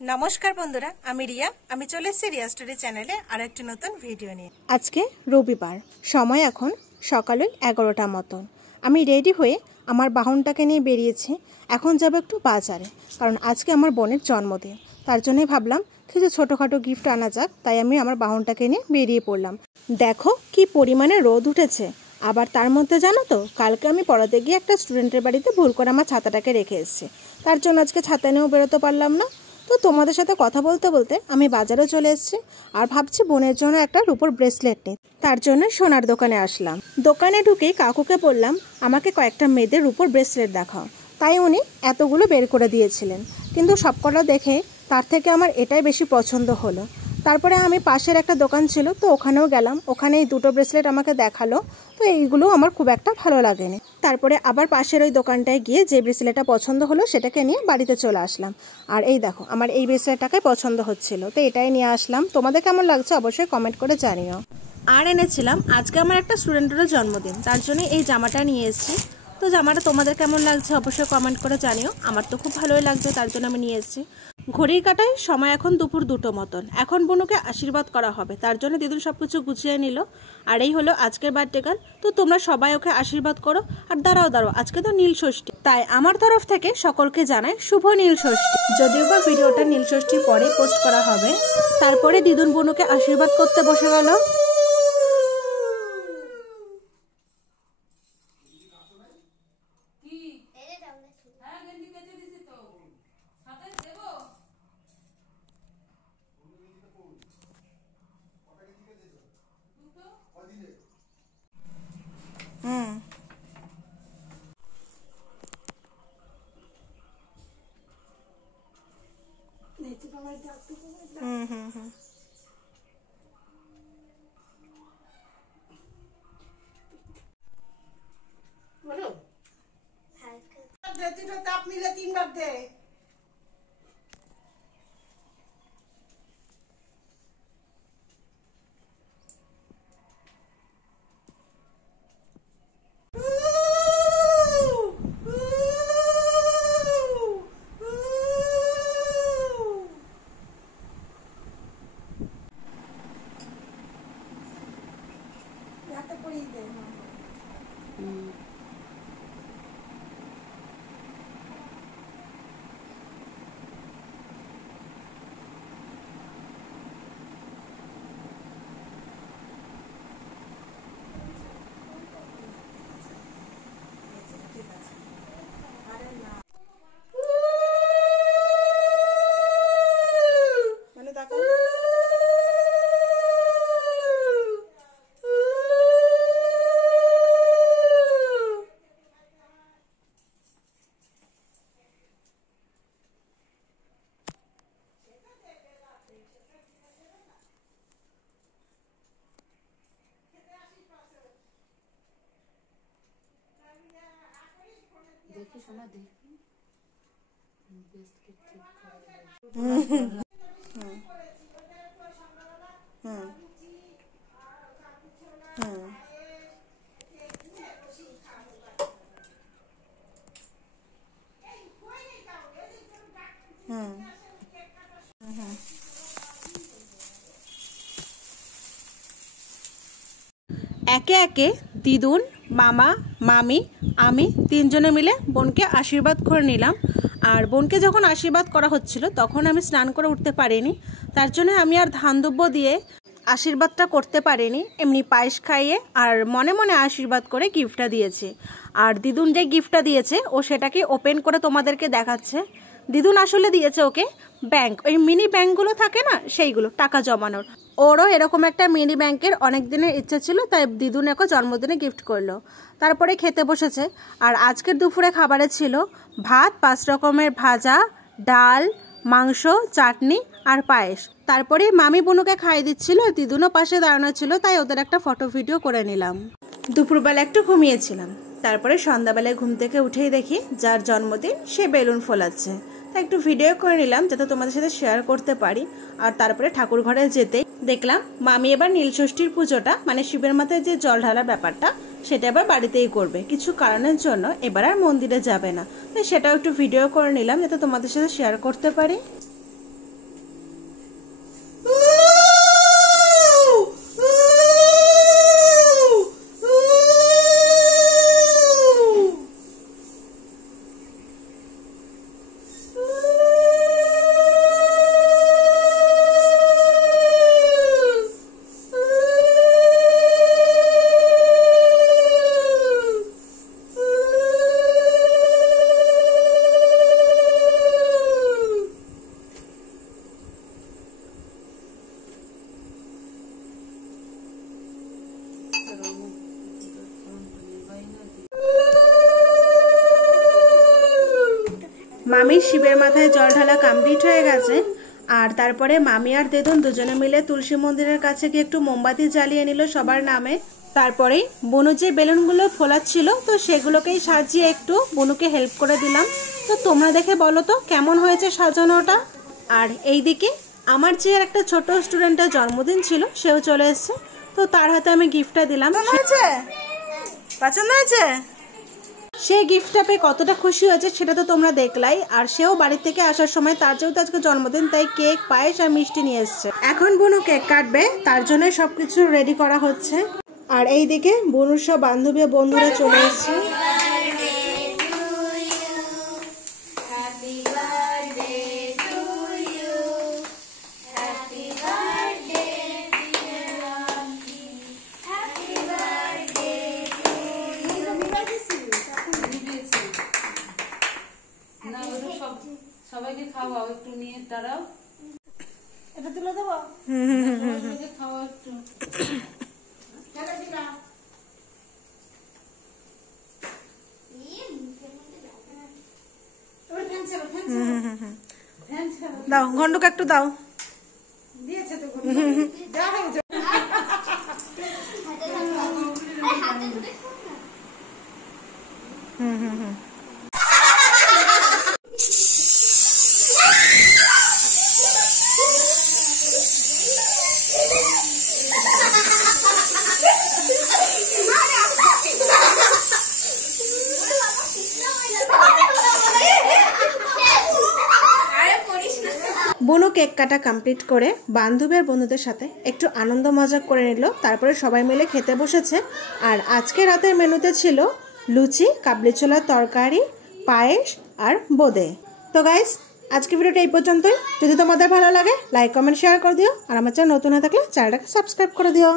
नमस्कार बंधुरा आमी रिया आमी चले एसेছি रिया स्टोरी चैनेले आरेकटी नतून भिडियो निये। आजके रविवार समय एखन सकाल 11टार मतन आमी रेडी हये आमार बाहनटाके निये बेरिয়েছি। এখন যাব একটু বাজারে কারণ আজকে আমার বোনের জন্মদিন। তার জন্যই ভাবলাম কিছু ছোটখাটো গিফট আনা যাক, তাই আমি আমার বাহনটাকে নিয়ে বেরিয়ে পড়লাম। দেখো কি পরিমাণে রোদ উঠেছে। আবার তার মধ্যে জানো তো কালকে আমি পড়াতে গিয়ে একটা স্টুডেন্টের বাড়িতে ভুল করে আমার ছাতাটাকে রেখে এসেছি। তার জন্য আজকে ছাতা নিয়েও বেরোতে পারলাম না। তো তোমাদের সাথে কথা বলতে বলতে আমি বাজারে চলে এসেছি আর ভাবছি বোনের জন্য একটা রূপোর ব্রেসলেট নিই। তার জন্য সোনার দোকানে আসলাম। দোকানে ঢুকে কাকুকে বললাম আমাকে কয়েকটা মেয়েদের রূপোর ব্রেসলেট দেখাও। তাই উনি এতগুলো বের করে দিয়েছিলেন, কিন্তু সবকটা দেখে তার থেকে আমার এটাই বেশি পছন্দ হলো। তারপরে আমি পাশের একটা দোকান ছিল তো ওখানেও গেলাম, ওখানে এই দুটো ব্রেসলেট আমাকে দেখালো। তো এইগুলো আমার খুব একটা ভালো লাগেনি। তারপরে আবার পাশের ওই দোকানটায় গিয়ে যে ব্রেসলেটটা পছন্দ হলো সেটাকে নিয়ে বাড়িতে চলে আসলাম। আর এই দেখো আমার এই ব্রেসলেটটাকে পছন্দ হচ্ছিল, তো এটাই নিয়ে আসলাম। তোমাদের কেমন লাগছে অবশ্যই কমেন্ট করে জানিও। আর এনেছিলাম আজকে আমার একটা স্টুডেন্টেরও জন্মদিন, তার জন্য এই জামাটা নিয়ে এসেছি। তো জামাটা তোমাদের কেমন লাগছে অবশ্যই কমেন্ট করে জানিও। আমার তো খুব ভালোই লাগছে, তার জন্য আমি নিয়ে এসেছি। ঘড়ির কাঁটায় সময় এখন দুপুর 2টো মতন। এখন বোনকে আশীর্বাদ করা হবে, তার জন্য দিদুন সব কিছু গুছিয়ে নিল। আর এই হলো আজকের বার্থডে গার্ল। তো তোমরা সবাই ওকে আশীর্বাদ করো। আর দাঁড়াও আজকে তো নীল ষষ্ঠী, তাই আমার তরফ থেকে সকলকে জানাই শুভ নীল ষষ্ঠী। যদিও বা ভিডিওটা নীল ষষ্ঠীর পরে পোস্ট করা হবে। তারপরে দিদুন বোনকে আশীর্বাদ করতে বসে গেল। তাপ নিলে 3বার দে। দেখি শোনা দেখি বিস্কিট ঠিক করে একে একে দিদুন, মামা, মামি, আমি 3জনে মিলে বোনকে আশীর্বাদ করে নিলাম। আর বোনকে যখন আশীর্বাদ করা হচ্ছিল তখন আমি স্নান করে উঠতে পারিনি, তার জন্য আমি আর ধান দুব্য দিয়ে আশীর্বাদটা করতে পারিনি। এমনি পায়েস খাইয়ে আর মনে মনে আশীর্বাদ করে গিফটটা দিয়েছি। আর দিদুন যে গিফটটা দিয়েছে ও সেটাকে ওপেন করে তোমাদেরকে দেখাচ্ছে। দিদুন আসলে দিয়েছে ওকে ব্যাংক, ওই মিনি ব্যাংকগুলো থাকে না সেইগুলো, টাকা জমানোর। ওরও এরকম একটা মিনি ব্যাংকের অনেক দিনের ইচ্ছা ছিল, তাই দিদুন ওকে জন্মদিনে গিফট করলো। তারপরে খেতে বসেছে। আর আজকের দুপুরে খাবারে ছিল ভাত, 5 রকমের ভাজা, ডাল, মাংস, চাটনি আর পায়েস। তারপরে মামি বোনকে খাইয়ে দিচ্ছিল, দিদুনও পাশে দাঁড়ানো ছিল, তাই ওদের একটা ফটো ভিডিও করে নিলাম। দুপুরবেলা একটু ঘুমিয়েছিলাম। তারপরে সন্ধ্যাবেলায় ঘুম থেকে উঠেই দেখি যার জন্মদিন সে বেলুন ফোলাচ্ছে। তাই একটু ভিডিও করে নিলাম যাতে তোমাদের সাথে শেয়ার করতে পারি। আর তারপরে ঠাকুর ঘরে যেতেই দেখলাম মামি এবার নীলষষ্ঠীর পুজোটা মানে শিবের মাথায় যে জল ঢালার ব্যাপারটা সেটা এবার বাড়িতেই করবে। কিছু কারণের জন্য এবার আর মন্দিরে যাবে না, তাই সেটাও একটু ভিডিও করে নিলাম যাতে তোমাদের সাথে শেয়ার করতে পারি। শিবের মাথায় জল ঢালা কমপ্লিট হয়ে গেছে। আর তারপরে মামি আর দিদুন দুজনে মিলে তুলসী মন্দিরের কাছে গিয়ে একটু মোমবাতি জ্বালিয়ে নিল সবার নামে। তারপরে বনু যে বেলুনগুলো ফোলাচ্ছিল তো সেগুলোকেই সাজিয়ে একটু বনুকে হেল্প করে দিলাম। তো তোমরা দেখে বলো তো কেমন হয়েছে সাজানোটা। আর এইদিকে আমার যে একটা ছোট স্টুডেন্টের জন্মদিন ছিল সেও চলে এসেছে, তো তার হাতে আমি গিফটটা দিলাম। পছন্দ হয়েছে? সে গিফটটা পেয়ে কতটা খুশি হয়েছে সেটা তো তোমরা দেখলাই। আর সেও বাড়ি থেকে আসার সময় তার যেহেতু আজকে জন্মদিন তাই কেক, পায়েস আর মিষ্টি নিয়ে এসছে। এখন বনু কেক কাটবে, তার জন্য সবকিছু রেডি করা হচ্ছে। আর এইদিকে বনুর সব বান্ধবী বন্ধুরা চলে এসছে। সবাইকে খাওয়াও, একটু নিয়ে দাঁড়াও, এটা তুলে দেবো। খাওয়া একটু। দাও ঘন্টুকে একটু দাও। দিয়েছে তো বনু কেক কাটা কমপ্লিট করে বান্ধবী আর বন্ধুদের সাথে একটু আনন্দ মজা করে নিল। তারপরে সবাই মিলে খেতে বসেছে। আর আজকে রাতের মেনুতে ছিল লুচি, কাবলি ছোলার তরকারি, পায়েস আর বোঁদে। তো গাইস আজকে ভিডিওটা এই পর্যন্তই। যদি তোমাদের ভালো লাগে লাইক, কমেন্ট, শেয়ার করে দিও। আর আমার চ্যানেল নতুন হয়ে থাকলে চ্যানেলটাকে সাবস্ক্রাইব করে দিও।